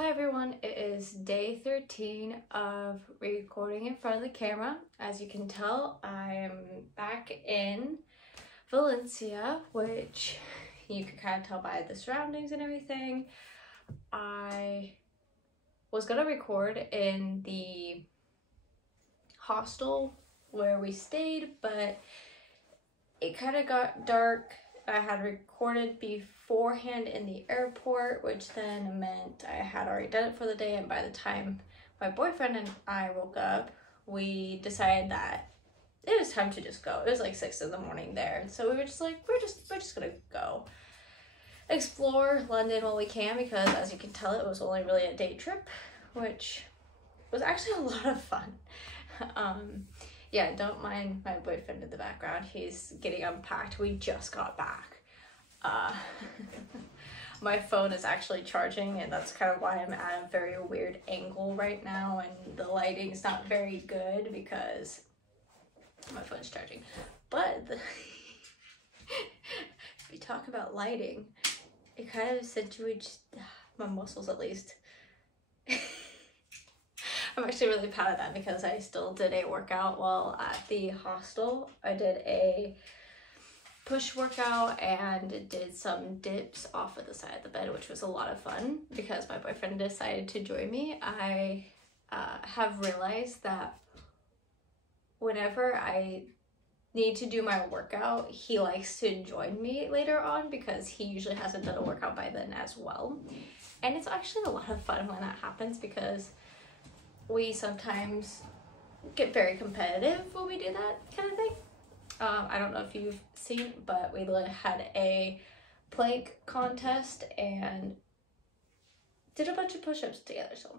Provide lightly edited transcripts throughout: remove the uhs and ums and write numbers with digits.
Hi everyone, it is day 13 of recording in front of the camera. As you can tell, I'm back in Valencia, which you can kind of tell by the surroundings and everything. I was gonna record in the hostel where we stayed, but it kind of got dark. I had recorded beforehand in the airport, which then meant I had already done it for the day, and by the time my boyfriend and I woke up, we decided that it was time to just go. It was like 6 in the morning there, and so we were just like, we're just gonna go explore London while we can, because as you can tell, it was only really a day trip, which was actually a lot of fun. Yeah, don't mind my boyfriend in the background. He's getting unpacked. We just got back. My phone is actually charging, and that's kind of why I'm at a very weird angle right now, and the lighting's not very good because my phone's charging. But if you talk about lighting, it kind of accentuates my muscles, at least. I'm actually really proud of that because I still did a workout while at the hostel. I did a push workout and did some dips off of the side of the bed, which was a lot of fun because my boyfriend decided to join me. I have realized that whenever I need to do my workout, he likes to join me later on because he usually hasn't done a workout by then as well. And it's actually a lot of fun when that happens because we sometimes get very competitive when we do that kind of thing. I don't know if you've seen, but we had a plank contest and did a bunch of push-ups together, so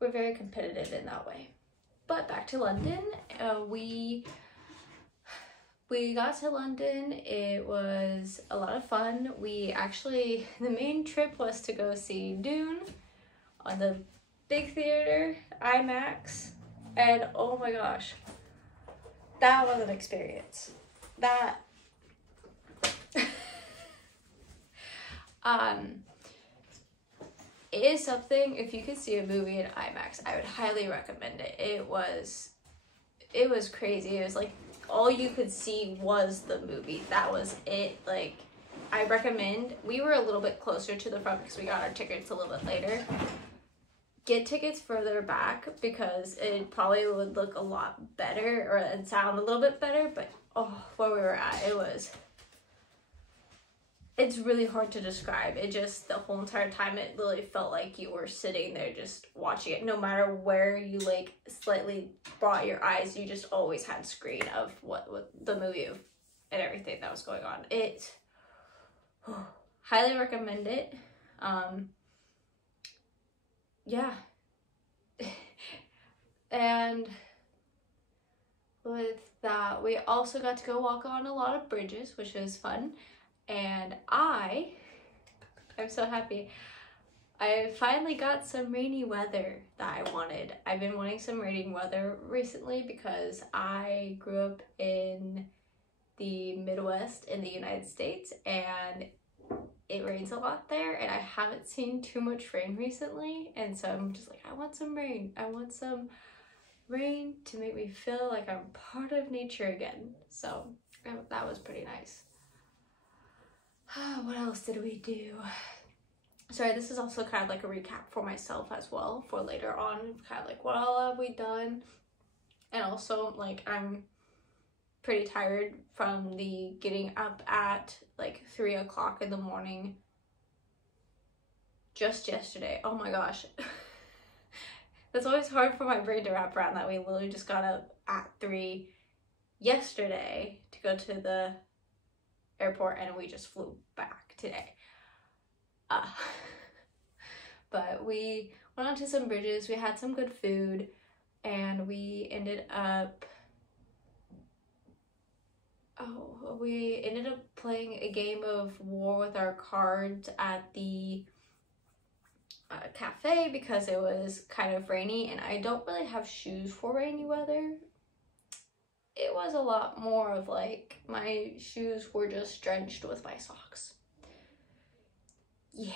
we're very competitive in that way. But back to London, we got to London. It was a lot of fun. The main trip was to go see Dune on the big theater, IMAX, and oh my gosh, that was an experience. That it is something. If you could see a movie in IMAX, I would highly recommend it. It was crazy. It was like all you could see was the movie. That was it. Like, I recommend. We were a little bit closer to the front because we got our tickets a little bit later. Get tickets further back because it probably would look a lot better and sound a little bit better, but where we were at, it's really hard to describe. It just, the whole entire time, it literally felt like you were sitting there just watching it. No matter where you like slightly brought your eyes, you just always had screen of what the movie and everything that was going on. It highly recommend it. Yeah. And with that, we also got to go walk on a lot of bridges, which was fun. And I'm so happy. I finally got some rainy weather that I wanted. I've been wanting some rainy weather recently because I grew up in the Midwest in the United States, and it rains a lot there, and I haven't seen too much rain recently, and so I'm just like, I want some rain. I want some rain to make me feel like I'm part of nature again. So that was pretty nice. What else did we do? Sorry, this is also kind of like a recap for myself as well for later on, kind of like what all have we done. And also, like, I'm pretty tired from the getting up at like 3 o'clock in the morning just yesterday. Oh my gosh. That's always hard for my brain to wrap around that we literally just got up at 3 yesterday to go to the airport, and we just flew back today. But we went onto some bridges, we had some good food, and we ended up playing a game of War with our cards at the cafe because it was kind of rainy, and I don't really have shoes for rainy weather. It was a lot more of like my shoes were just drenched with my socks. Yeah,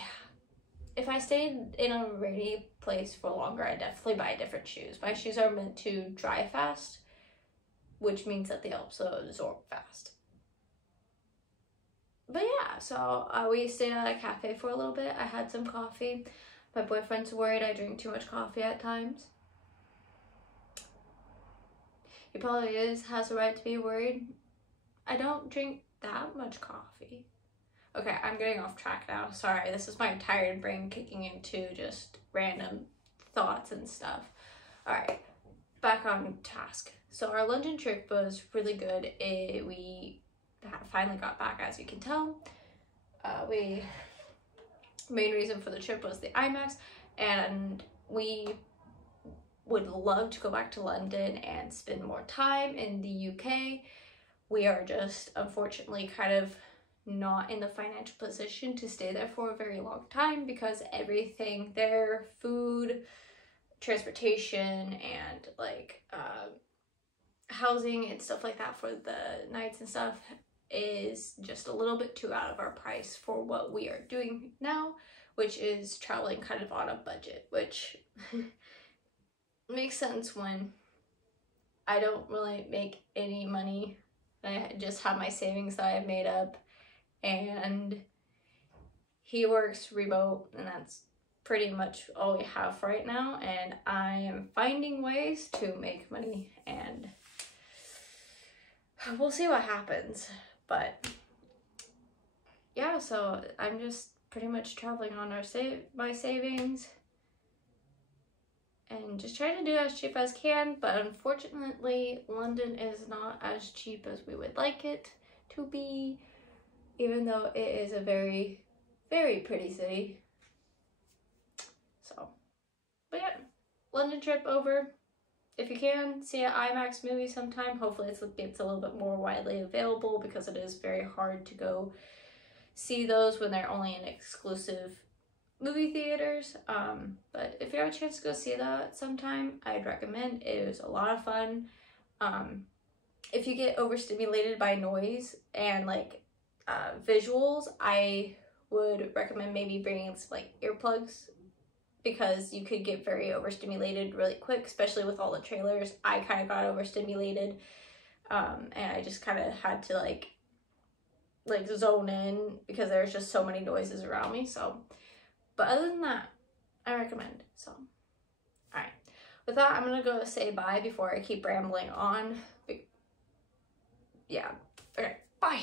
if I stayed in a rainy place for longer, I'd definitely buy different shoes. My shoes are meant to dry fast, which means that they also absorb fast. But yeah, so we stayed at a cafe for a little bit. I had some coffee. My boyfriend's worried I drink too much coffee at times. He probably has a right to be worried. I don't drink that much coffee. Okay, I'm getting off track now. Sorry, this is my tired brain kicking into just random thoughts and stuff. Alright, back on task. So our London trip was really good. We finally got back, as you can tell. Main reason for the trip was the IMAX, and we would love to go back to London and spend more time in the UK. We are just unfortunately kind of not in the financial position to stay there for a very long time, because everything there, food, transportation, and like housing and stuff like that for the nights and stuff, is just a little bit too out of our price for what we are doing now, which is traveling kind of on a budget, which makes sense when I don't really make any money. I just have my savings that I've made up, and he works remote, and that's pretty much all we have right now, and I am finding ways to make money, and we'll see what happens. But yeah, so I'm just pretty much traveling on my savings and just trying to do as cheap as can. But unfortunately, London is not as cheap as we would like it to be, even though it is a very, very pretty city. So, but yeah, London trip over. If you can, see an IMAX movie sometime. Hopefully it's a little bit more widely available, because it is very hard to go see those when they're only in exclusive movie theaters. But if you have a chance to go see that sometime, I'd recommend. It was a lot of fun. If you get overstimulated by noise and like visuals, I would recommend maybe bringing some like earplugs, because you could get very overstimulated really quick, especially with all the trailers. I kind of got overstimulated, and I just kind of had to like zone in, because there's just so many noises around me. So, but other than that, I recommend. So, all right. With that, I'm gonna go say bye before I keep rambling on. Yeah. Okay. Bye.